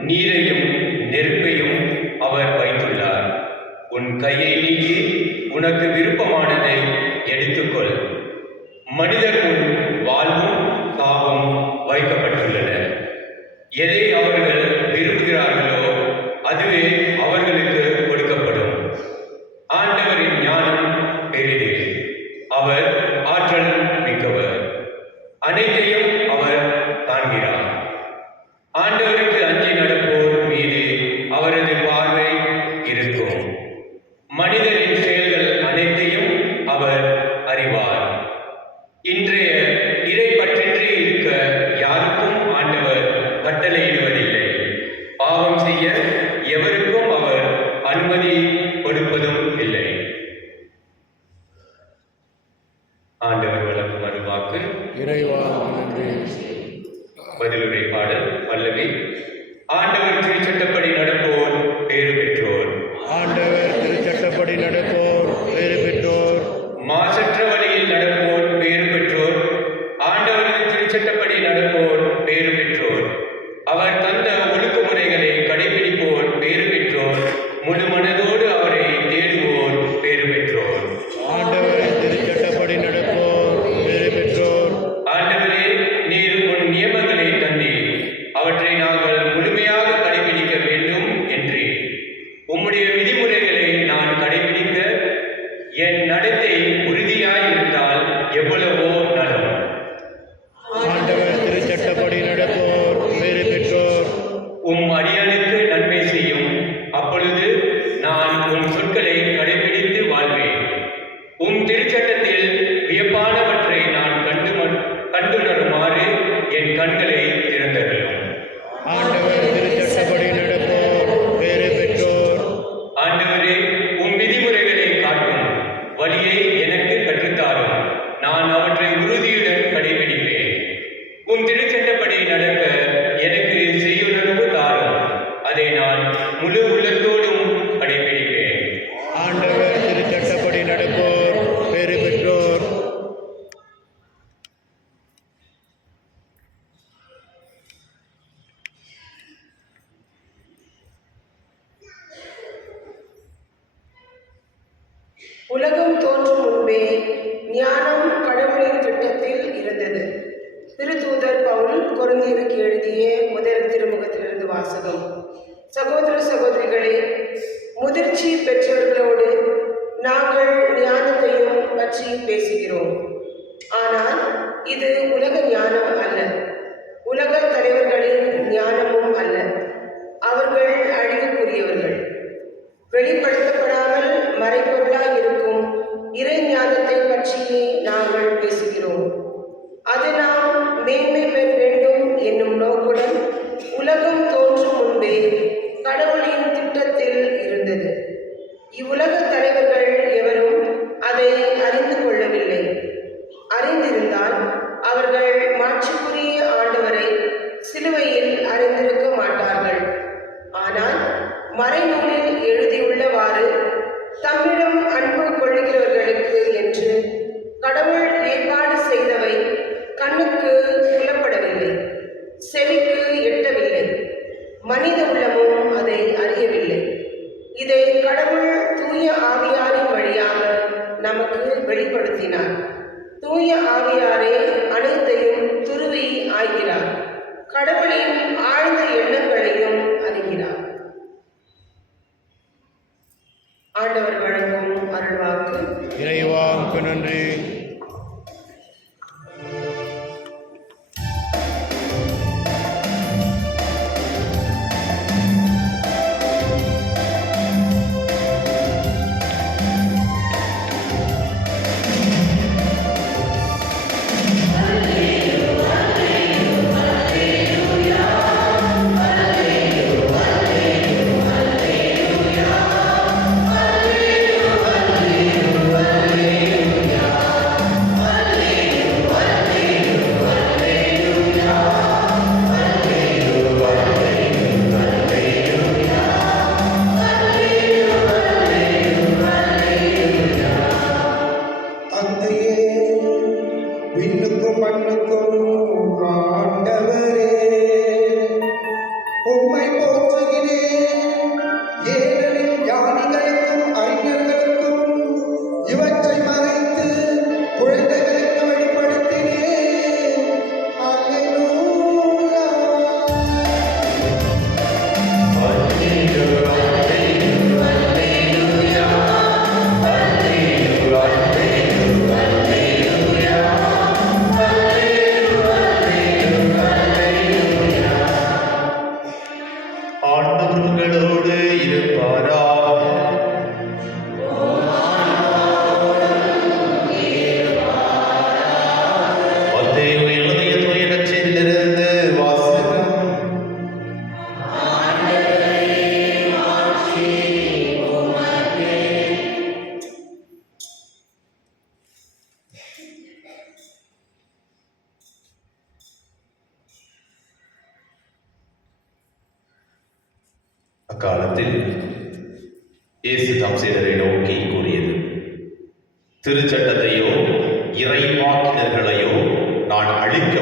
நீரையும் நெருப்பையும் அவர் வைத்துள்ளார். உன் கையை நீக்கி உனக்கு விருப்பமானதை எடுத்துக்கொள். மனிதர்கள் வாழ்வும் சாவும் வைக்கப்படும் செய்ய இறை ஞானத்தை பற்றியே நாங்கள் பேசுகிறோம். அது நாம் மேன்மை பெற வெளிப்படுத்தினார் தூய ஆவியாரே அனைத்தையும் துருவி ஆகிறார் கடவுளின் ஆழ்ந்த எண்ணங்களையும் அறிகிறார். ஆண்டவர் வழங்கும் அருள்வாக்கு. இறைவா நன்றி. இறைவாக்கினர்களையோ நான் அழிக்க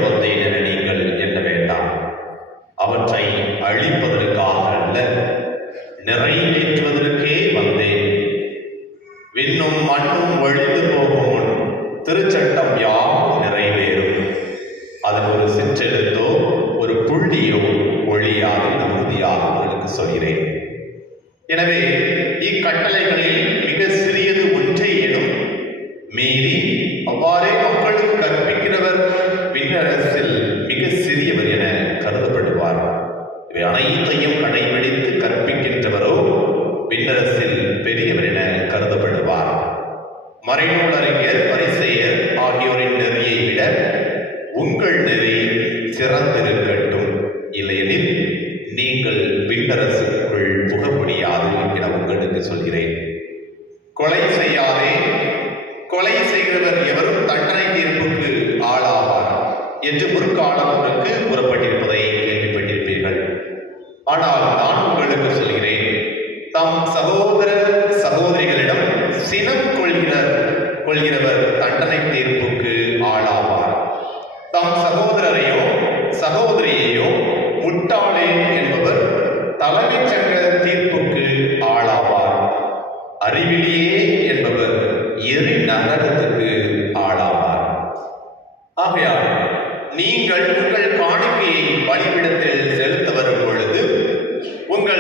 உங்கள் நிலை சிறந்திருக்கும் நீங்கள் உங்கள் காணிக்கையை பணியிடத்தில் செலுத்த வரும் பொழுது உங்கள்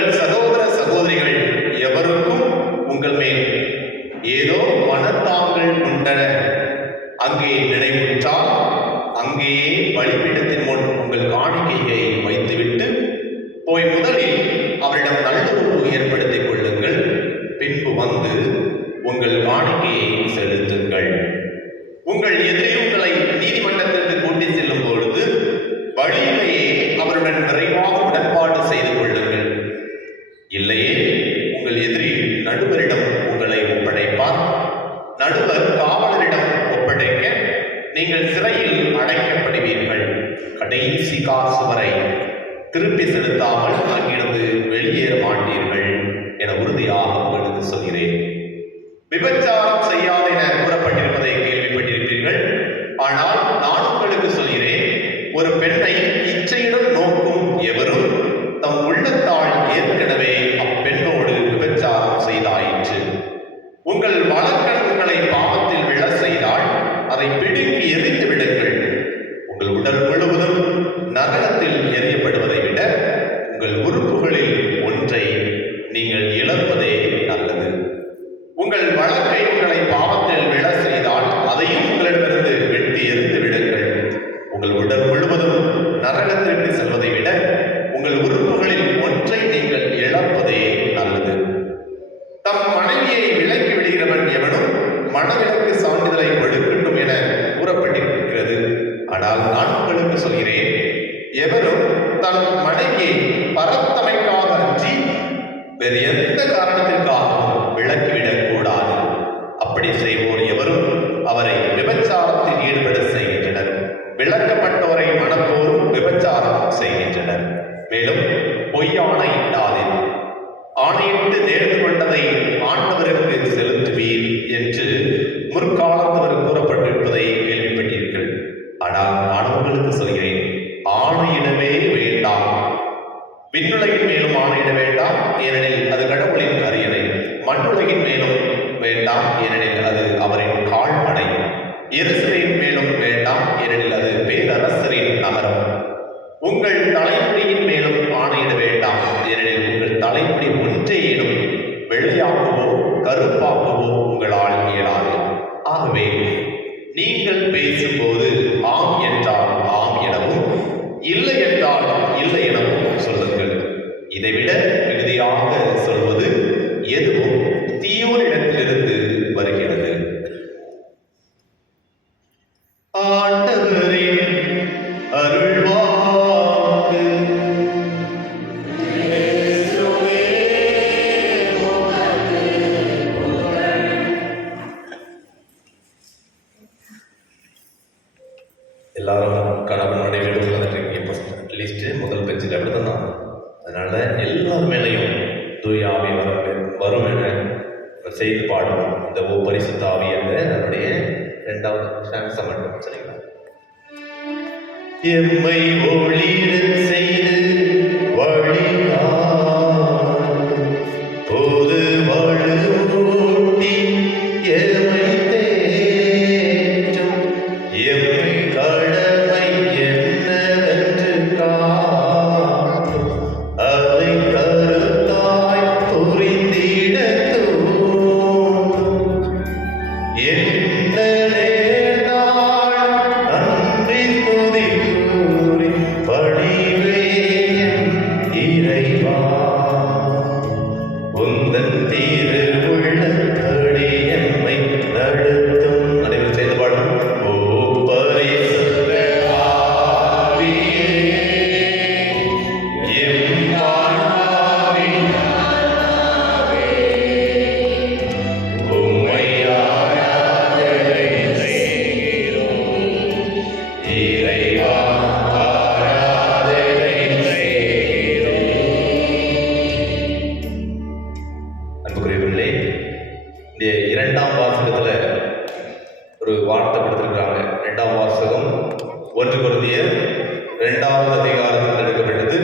கடைசி காசு வரை திருப்பி செலுத்தாமல் அங்கிருந்து வெளியேற மாட்டீர்கள் என உறுதியாக உங்களுக்கு சொல்கிறேன். விபச்சார விண்ணுலகின் மேலும் ஆணையிட வேண்டாம் ஏனெனில் அது கடவுளின் அரியணை. மண்ணுலகின் மேலும் வேண்டாம் ஏனெனில் அது அவரின் கால்படை. எரிசிலையின் மேலும் வேண்டாம் ஏனெனில் அது பேரரசரின் நகரம். உங்கள் தலைமுடியின் மேலும் ஆணையிட வேண்டாம் ஏனெனில் உங்கள் தலைமுடி ஒன்றையேனும் வெள்ளையாகவோ கருப்பாகவோ உங்களால் இயலாது. ஆகவே நீங்கள் பேசும் அன்புக்குரியவர்களே இந்த இரண்டாம் வாசகத்தில் ஒரு வார்த்தை கொடுத்துருக்குறாங்க. ரெண்டாம் வாசகம் ஒன்று குருதிய ரெண்டாவது அதிகாரத்தில் எடுக்கப்பட்டது.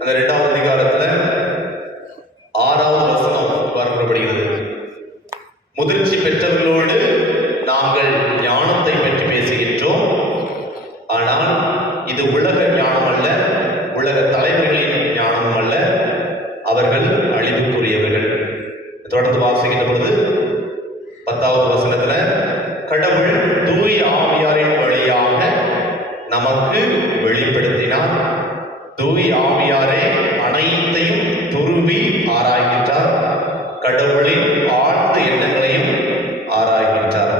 அந்த ரெண்டாவது அதிகாரத்தில் ஆழ்ந்த எண்ணங்களையும் ஆராய்கின்றார்.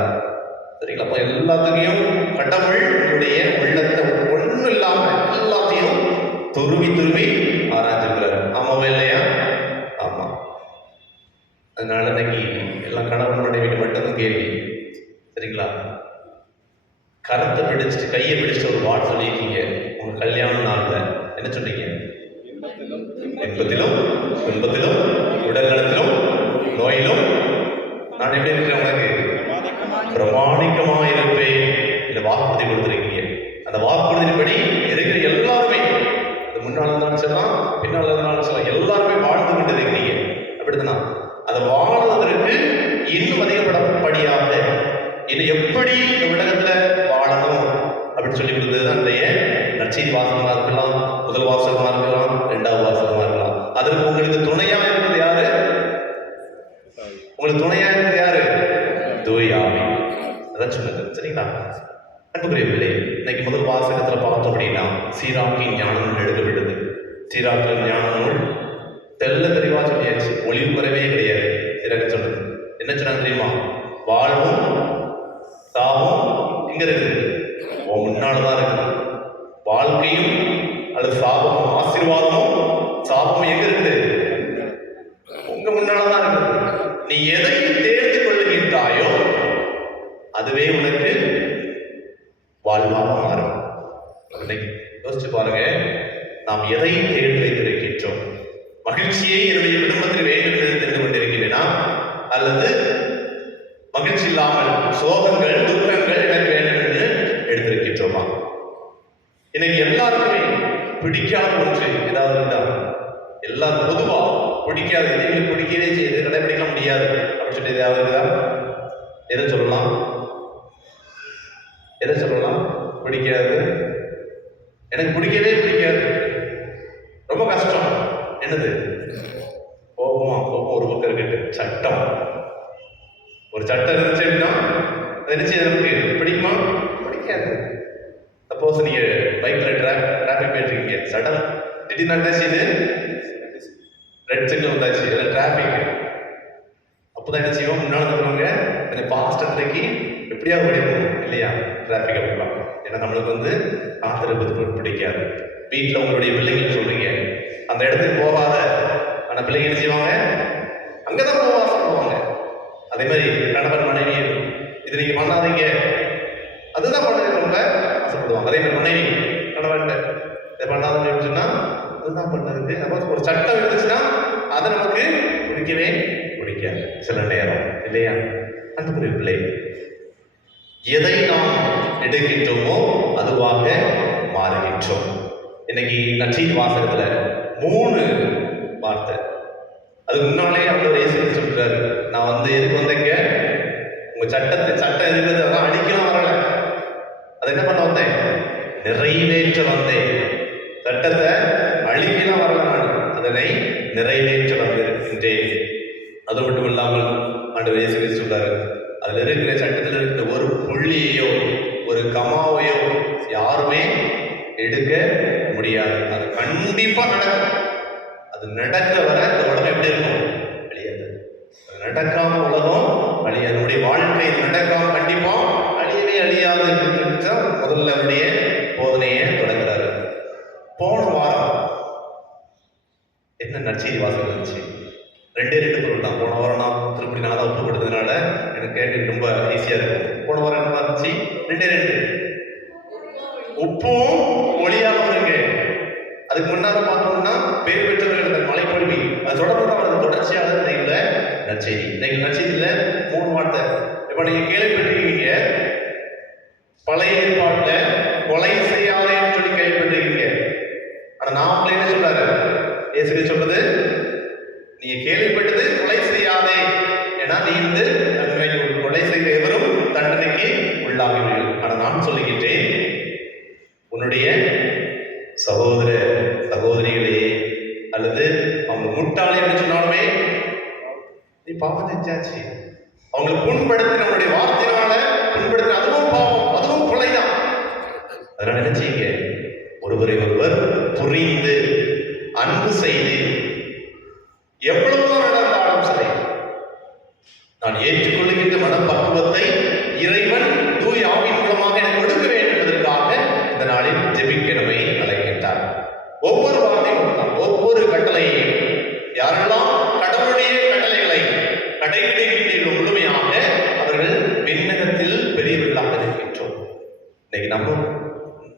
சரிங்களா? அப்ப எல்லாத்துக்கையும் கடவுள் உடைய உள்ளத்தை ஒன்றும் இல்லாமல் எல்லாத்தையும் துருவி துருவி ஆராய்ச்சிருக்கிறார் ஆமாவா இல்லையா ஆமா அதனால இன்னைக்கு எல்லாம் கணவன் மனைவிட்டு மட்டும்தான் கேள்வி சரிங்களா கரத்தை பிடிச்சிட்டு கையை பிடிச்சிட்டு ஒரு வார்த்தை சொல்லியிருக்கீங்க உங்க கல்யாண நாள்ல என்ன சொன்னீங்க இன்பத்திலும் துன்பத்திலும் உடல் நலத்திலும் நோயிலும் நான் எப்படி இருக்கிறேன் உனக்கு பிரமாணிக்கமா இருப்பேன் இந்த வாக்குறுதி கொடுத்துருக்கீங்க அந்த வாக்குறுதியின்படி இருக்கிற எல்லாருமே அது முன்னாள் இருந்தாலும் சொல்லலாம் பின்னால் இருந்தாலும் சொல்லலாம் எல்லாருமே வாழ்ந்து கொண்டு இருக்கிறீங்க அப்படித்தானா அதை வாழ்வதற்கு இன்னும் அதிகப்படப்படியாக இன்னும் எப்படி இந்த உலகத்துல வாழணும் அப்படின்னு சொல்லி கொடுத்தது தான் இன்றைய நற்செய்தி வாசகமா இருக்கலாம் முதல் வாசகமா இருக்கலாம் ரெண்டாவது வாசகமா இருக்கலாம். அதற்கு உங்களுக்கு துணையா இருந்தது யாரு? உங்களுக்கு துணையா இருந்தது யாரு? தூய் அதான் சொன்னது சரிங்களா? அன்புக்குரியவில்லை இன்னைக்கு முதல் வாசகத்துல பார்த்தோம் அப்படின்னா சீராக்கி ஞானம் நூல் எடுக்கப்பட்டது சீராக்கின் ஞான நூல் தெல்ல தெளிவா சொல்லியாச்சு. ஒளிவு குறைவே கிடையாது. சீராக்கு சொன்னது என்ன சொன்னாங்க தெரியுமா? வாழ்வும் சாவும் எங்க இருக்குது. உன் முன்னாலதான் இருக்குது. வாழ்க்கையும் அல்லது சாபமும் ஆசீர்வாதமும் சாபமும் எங்க இருக்குது? உங்க முன்னாலதான் இருக்குது. நீ எதை தேர்ந்து கொள்ளுகின்றாயோ அதுவே உனக்கு வாழ்வாக மாறும். யோசிச்சு பாருங்க. நாம் எதை தேர்ந்து வைத்திருக்கின்றோம். மகிழ்ச்சியை என்னுடைய குடும்பத்தில் வேண்டும் என்று தெரிந்து கொண்டிருக்கிறேனா? அல்லது மகிழ்ச்சி இல்லாமல் சோகங்கள் துக்கங்கள் எனக்கு வேண்டும் என்று எடுத்திருக்கின்றோமா? இன்னைக்கு எல்லாருக்குமே பிடிக்காத ஒன்று ஏதாவது இருந்தால் எல்லாம் பொதுவாக பிடிக்காது எதையும் பிடிக்கவே செய்து கடைபிடிக்க முடியாது. அப்படின்னு சொல்லி ஏதாவது இருந்தால் எதை சொல்லலாம் எதை சொல்லலாம் பிடிக்காது எனக்கு பிடிக்கவே பிடிக்காது ரொம்ப கஷ்டம் என்னது கோபமா கோபம் ஒரு பக்கம் இருக்கட்டு சட்டம் ஒரு சட்டம் இருந்துச்சு அப்படின்னா செய்யுது நமக்கு பிடிக்குமா? பிடிக்காது. சப்போஸ் நீங்க பைக்ல டிராஃபிக் போயிட்டு இருக்கீங்க. சடன் திடீர்னு செய்யுது ரெட் சிக்னல் வந்தாச்சு. இதில் டிராஃபிக் அப்போதான் என்ன செய்வோம்? முன்னால் இருக்கிறவங்க கொஞ்சம் ஃபாஸ்ட் இடத்துலக்கு எப்படியாவது ஓடிடுவோம்? இல்லையா? டிராஃபிக் அப்படி பார்க்கணும் ஏன்னா நம்மளுக்கு வந்து காத்திருப்பது பிடிக்காது. வீட்டில் உங்களுடைய பிள்ளைங்களுக்கு சொல்றீங்க. அந்த இடத்துக்கு போகாத. ஆனால் பிள்ளைங்க என்ன செய்வாங்க? அங்கே தான் ஆசைப்படுவாங்க அதே மாதிரி கணவன் இது நீங்கள் பண்ணாதீங்க. அதுதான் பண்ண ரொம்ப ஆசைப்படுவாங்க. அதே மனைவி கணவன் இதை பண்ணாதீங்கன்னு சொன்னால் அதுதான் பண்ணுறது நம்ம ஒரு சட்டம் இருந்துச்சுன்னா அதை நமக்கு பிடிக்கவே பிடிக்காது சில நேரம் இல்லையா? அந்த ஒரு பிள்ளை. எதை நாம் எடுக்கின்றோமோ அதுவாக மாறுகின்றோம். இன்னைக்கு நச்சீர் வாசகத்துல மூணு வார்த்தை. அதுக்கு முன்னாலே அவர் இயேசு சொல்றாரு நான் வந்து எதுக்கு வந்தேங்க? சட்டத்தை சட்டம் இருக்குது அதான் அடிக்கலாம் வரல அது என்ன பண்ண வந்தேன் நிறைவேற்ற வந்தேன் முதல்ல அவருடைய போதனையை தொடங்குறாரு போன வாரம் என்ன நற்செய்தி வாசகம் இருந்துச்சு? ரெண்டே ரெண்டு பொருள் தான். போன வாரம் நான் திருப்பி நான் தான் ஒப்புப்படுறதுனால எனக்கு கேட்டு ரொம்ப ஈஸியாக இருக்கும் போன வாரம் என்ன இருந்துச்சு ரெண்டே ரெண்டு. உப்பும் ஒளியாகவும் இருக்கு. அதுக்கு முன்னால பார்த்தோம்னா பேர் பெற்றவர்கள் இந்த மலை அது தொடர்ந்து தான் தொடர்ச்சியாக இல்லை. நற்செய்தி. இன்னைக்கு நற்செய்தியில் மூணு வார்த்தை. இப்ப நீங்க கேள்விப்பட்டிருக்கீங்க. உன்னுடைய சகோதர சகோதரிகளே அல்லது அவங்க முட்டாளே சொன்னாலுமே நீ பாவம் செஞ்சாச்சு அவங்களை புண்படுத்தின உன்னுடைய வார்த்தையினால புண்படுத்தின அதுவும் பாவம் அதுவும் கொலைதான் அதனால என்ன செய்யுங்க ஒருவரை ஒருவர் புரிந்து அன்பு செய்து எவ்வளவுதான் நடந்தாலும் சரி நான் ஏற்றுக்கொள்ளுகின்ற மனப்பக்குவத்தை இறைவன் தூய் ஆவின் மூலமாக எனக்கு கொடுக்க வேண்டும் என்பதற்காக இந்த நாளில் ஜெபிக்க நம்மை அழைக்கின்றார் ஒவ்வொரு வார்த்தையும் தான் ஒவ்வொரு கட்டளையையும் யாரெல்லாம் கடவுளுடைய கட்டளைகளை கடைபிடிக்கின்றீர்களோ முழுமையாக அவர்கள் விண்ணகத்தில் பெரியவர்களாக இருக்கின்றோம் இன்னைக்கு நம்ம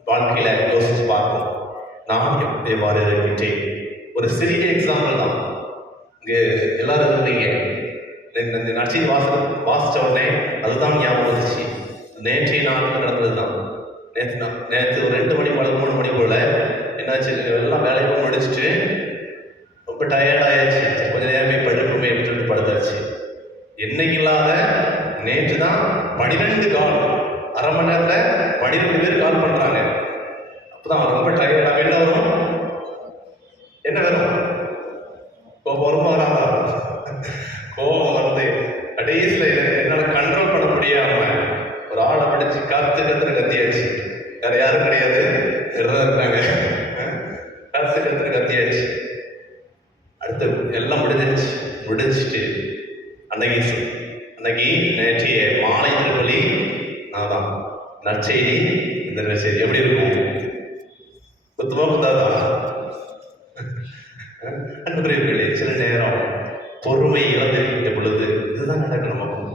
வாழ்க்கையில யோசிச்சு பார்ப்போம் நான் எவ்வாறு இருக்கின்றேன் ஒரு சிறிய எக்ஸாம்பிள் தான். இங்கே எல்லாரும் இருந்தீங்க இந்த- இந்த வாச வாசம் வாசிச்ச உடனே அதுதான் ஞாபகம் வந்துச்சு. நேற்றைய நாட்கள் நடந்தது தான். நேற்று நான் நேற்று ஒரு ரெண்டு மணி போல மூணு மணி போல் என்னாச்சு? எல்லாம் வேலையும் முடிச்சுட்டு ரொம்ப டயர்ட் ஆயாச்சு. கொஞ்ச நேரமே படுப்புமே அப்படின்னு சொல்லிட்டு படுத்தாச்சு. என்னைக்கு இல்லாத நேற்று தான் பனிரெண்டு கால். அரை மணி நேரத்தில் பனிரெண்டு பேர் கால் பண்ணுறாங்க அப்பதான் ரொம்ப டயர்டாக என்ன வரும்? என்ன வரும்? கோபம் வருமா வராதா கோபம் வந்து கடைசியில் என்னால் கண்ட்ரோல் பண்ண முடியாம ஒரு ஆளை பிடிச்சி கத்து கத்துற கத்தியாச்சு. வேற யாரும் கிடையாது. இவர்தான் இருக்காங்க. கத்து கத்துன்னு கத்தியாச்சு. அடுத்து எல்லாம் முடிஞ்சிருச்சு. முடிஞ்சிட்டு அன்னைக்கு அன்னைக்கு நேற்றைய மாலை திருப்பலி நான் தான் நற்செய்தி இந்த நற்செய்தி. எப்படி இருக்கும் குத்துமா குத்தாதா அன்புக்குரியவர்களே சில நேரம் பொறுமை இழந்திருக்கின்ற பொழுது இதுதான் நடக்கும் நமக்கும்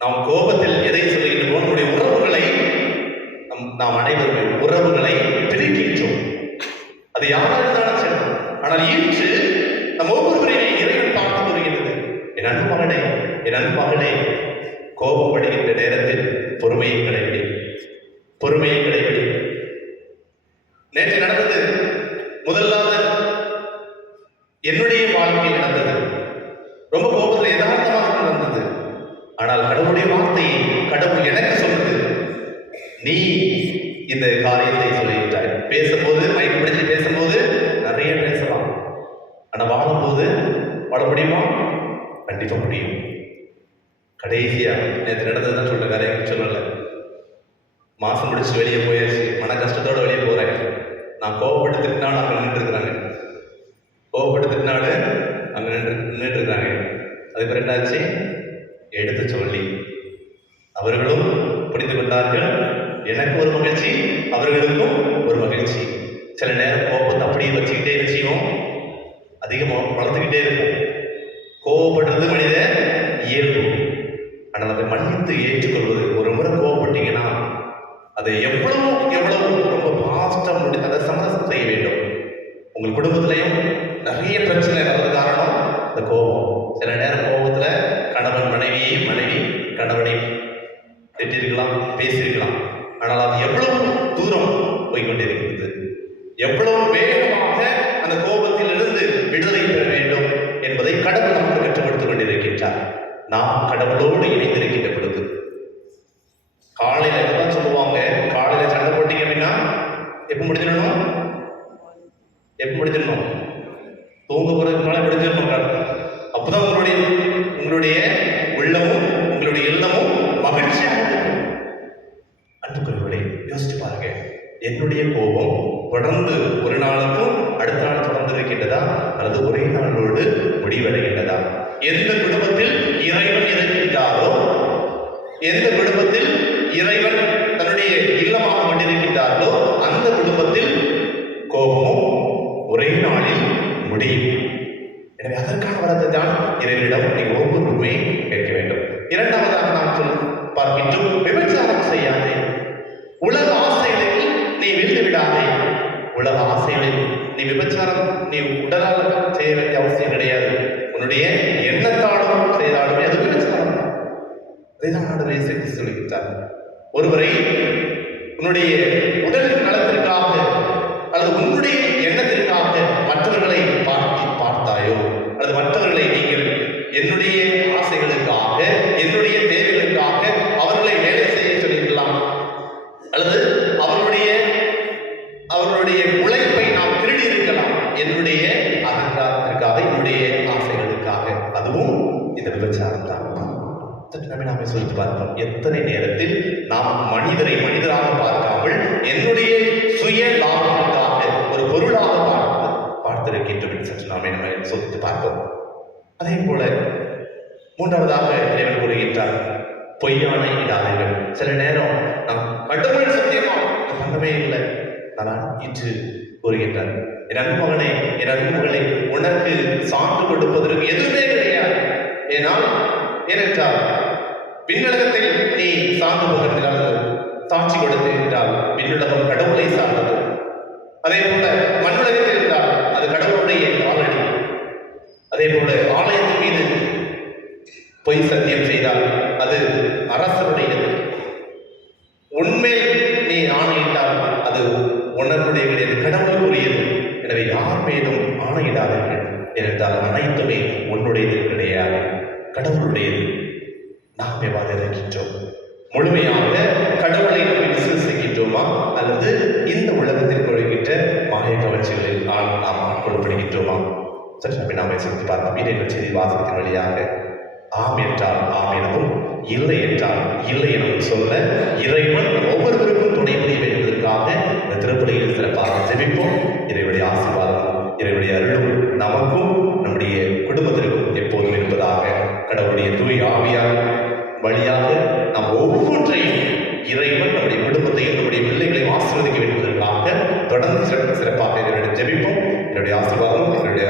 நாம் கோபத்தில் எதை சொல்லுகின்றோம் நம்முடைய உறவுகளை நம் நாம் அனைவருமே உறவுகளை பிரிக்கின்றோம் அது யாராக இருந்தாலும் சரி ஆனால் இன்று நம் ஒவ்வொருவரையும் இறைவன் பார்த்து வருகிறது என் அன்பு மகனே என் அன்பு மகனே கோபப்படுகின்ற நேரத்தில் பொறுமையை கடைபிடி பொறுமையை கடைபிடி நேற்று நடந்தது முதலாவது என்னுடைய வாழ்க்கையில் நடந்தது. ரொம்ப கோபத்தில் யதார்த்தமாக நடந்தது. ஆனால் கடவுளுடைய வார்த்தையை கடவுள் எனக்கு சொன்னது நீ இந்த காரியத்தை சொல்லிவிட்டாய். பேசும்போது மைக் பிடிச்சு பேசும்போது நிறைய பேசலாம். ஆனால் வாழும்போது வாழ முடியுமா? கண்டிப்பாக முடியும். கடைசியாக நேற்று நடந்ததுதான் சொல்ல வேற எங்கேயும் சொல்லலை. மாசம் முடிச்சு வெளியே போயாச்சு. மன கஷ்டத்தோட வெளியே போகிறேன் நான் கோவப்பட்டு திட்டினாலும் அங்கே நின்று இருக்கிறாங்க கோவப்பட்டு திட்டினாலும் அங்கே நின்று நின்றுட்டு இருக்காங்க அதுக்கு என்னாச்சு? எடுத்து சொல்லி. அவர்களும் புரிந்து கொண்டார்கள். எனக்கு ஒரு மகிழ்ச்சி அவர்களுக்கும் ஒரு மகிழ்ச்சி. சில நேரம் கோபத்தை அப்படியே வச்சுக்கிட்டே என்ன அதிகமாக வளர்த்துக்கிட்டே இருக்கும் கோவப்படுறது மனித இயல்பு. ஆனால் அதை மன்னித்து ஏற்றுக்கொள்வது. ஒரு முறை கோவப்பட்டீங்கன்னா அதை எவ்வளவு எவ்வளவு ரொம்ப ஃபாஸ்ட்டாக முடி அதை சமரசம் செய்ய வேண்டும். உங்கள் குடும்பத்திலையும் நிறைய பிரச்சனை வர்றது காரணம் இந்த கோபம். சில நேரம் கோபத்துல கணவன் மனைவி மனைவி கணவனை திட்டிருக்கலாம் பேசியிருக்கலாம். ஆனால் அது எவ்வளவு தூரம் போய் கொண்டிருக்கிறது எவ்வளவு வேகமாக அந்த கோபத்திலிருந்து விடுதலை பெற வேண்டும் என்பதை கடவுள் நமக்கு கற்றுக் கொடுத்துக் கொண்டிருக்கின்றார் நாம் கடவுளோடு இணைந்திருக்கின்ற பொழுது காலையில தான் சொல்லுவாங்க காலையில சண்டை போட்டீங்க அப்படின்னா எப்ப முடிஞ்சிடணும் எப்ப முடிஞ்சிடணும் தூங்க போறதுக்கு முன்னாடி முடிஞ்சிடணும் காரணம் அப்பதான் உங்களுடைய உங்களுடைய உள்ளமும் உங்களுடைய இல்லமும் மகிழ்ச்சியாக இருக்கும் அன்புக்குரியவர்களே யோசிச்சு பாருங்க என்னுடைய கோபம் தொடர்ந்து ஒரு நாளுக்கும் அடுத்த நாள் தொடர்ந்து இருக்கின்றதா அல்லது ஒரே நாளோடு முடிவடைகின்றதா எந்த குடும்பத்தில் இறைவன் இருக்கின்றாரோ எந்த குடும்பத்தில் இறைவன் தன்னுடைய இல்லமாக கொண்டிருக்கின்றார்களோ அந்த குடும்பத்தில் கோபமும் ஒரே நாளில் முடியும் எனவே அதற்கான வரத்தை தான் இறைவனிடம் நீங்கள் ஒவ்வொருவருமே கேட்க வேண்டும் இரண்டாவதாக நாம் சொல் பார்க்கின்றோம் விபச்சாரம் செய்யாதே உலக ஆசைகளுக்கு நீ விழுந்து விடாதே உலக ஆசைகளில் நீ விபச்சாரம் நீ உடலால் செய்ய வேண்டிய அவசியம் கிடையாது உன்னுடைய எண்ணத்தாலும் செய்தாலுமே அது விபச்சாரம் தான். அதைதான் ஆண்டவர் இயேசு கிறிஸ்து ஒருவரை உன்னுடைய உடல் நலத்திற்காக அல்லது உன்னுடைய எண்ணத்திற்காக மற்றவர்களை பார்த்து பார்த்தாயோ அல்லது மற்றவர்களை நீங்கள் என்னுடைய ஆசைகளுக்காக என்னுடைய தேவைகளுக்காக அவர்களை வேலை செய்ய சொல்லியிருக்கலாம் அல்லது அவர்களுடைய அவர்களுடைய உழைப்பை நாம் திருடி இருக்கலாம் என்னுடைய அகங்காரத்திற்காக என்னுடைய ஆசைகளுக்காக அதுவும் இந்த விபச்சாரம் தான் சற்று நம்மை நாமே சொல்லிட்டு பார்ப்போம் எத்தனை நேரத்தில் நாம் மனிதரை மனிதராக பார்க்காமல் என்னுடைய சுய லாபத்திற்காக ஒரு பொருளாக பார்த்து பார்த்திருக்கின்றோம் என்று சற்று நாமே நம்மை சோதித்து பார்ப்போம் அதே போல மூன்றாவதாக இறைவன் கூறுகின்றார் பொய்யான இடாதீர்கள். சில நேரம் நாம் கடவுள் சத்தியமா பண்ணவே இல்லை. ஆனால் இன்று கூறுகின்றார் என் அன்புமகனே என் அன்பு உனக்கு சான்று கொடுப்பதற்கு எதுவுமே கிடையாது. ஏனால் ஏனென்றால் விண்ணுலகத்தில் நீ சார்ந்து பகிர்ந்தால் சாட்சி கொடுத்திருந்தால் விண்ணுலகம் கடவுளை சார்ந்தது. அதே போல மண்ணுலகத்தில் இருந்தால் அது கடவுளுடைய காலடி அதே போல ஆலயத்தின் மீது பொய் சத்தியம் செய்தால் அது அரசருடையது உண்மை நீ ஆணையிட்டால் அது உணர்வுடைய கடவுளுக்குரியது. எனவே யார் மீதும் ஆணையிடாதீர்கள். ஏனென்றால் அனைத்துமே உன்னுடையது கிடையாது. கடவுளுடையது நாம் எவ்வாறு இருக்கின்றோம். முழுமையாக கடவுளை நம்ம விசுவசிக்கின்றோமா? அல்லது இந்த உலகத்தில் கொள்கின்ற மாய கவர்ச்சிகளில் நாம் நாம் ஆட்கொள்ளப்படுகின்றோமா? சற்று நம்பி நாமே சிரித்து பார்ப்போம். இறைவன் செய்தி வாசகத்தின் வழியாக ஆம் என்றால் ஆம் எனவும் இல்லை என்றால் இல்லை எனவும் சொல்ல இறைவன் ஒவ்வொருவருக்கும் துணை புரிய என்பதற்காக இந்த திருப்பலியில் சிறப்பாக ஜெபிப்போம். இறைவனுடைய ஆசீர்வாதம் இறைவனுடைய அருளும் நமக்கும் நம்முடைய குடும்பத்திற்கும் எப்போதும் இருப்பதாக கடவுளுடைய தூய் ஆவியாக வழியாக நாம் ஒவ்வொன்றையும் இறைவன் நம்முடைய குடும்பத்தையும் நம்முடைய பிள்ளைகளையும் ஆசீர்வதிக்க வேண்டுவதற்காக தொடர்ந்து சிறப்பு சிறப்பாக இதனுடைய ஜெபிப்போம். என்னுடைய ஆசீர்வாதம் என்னுடைய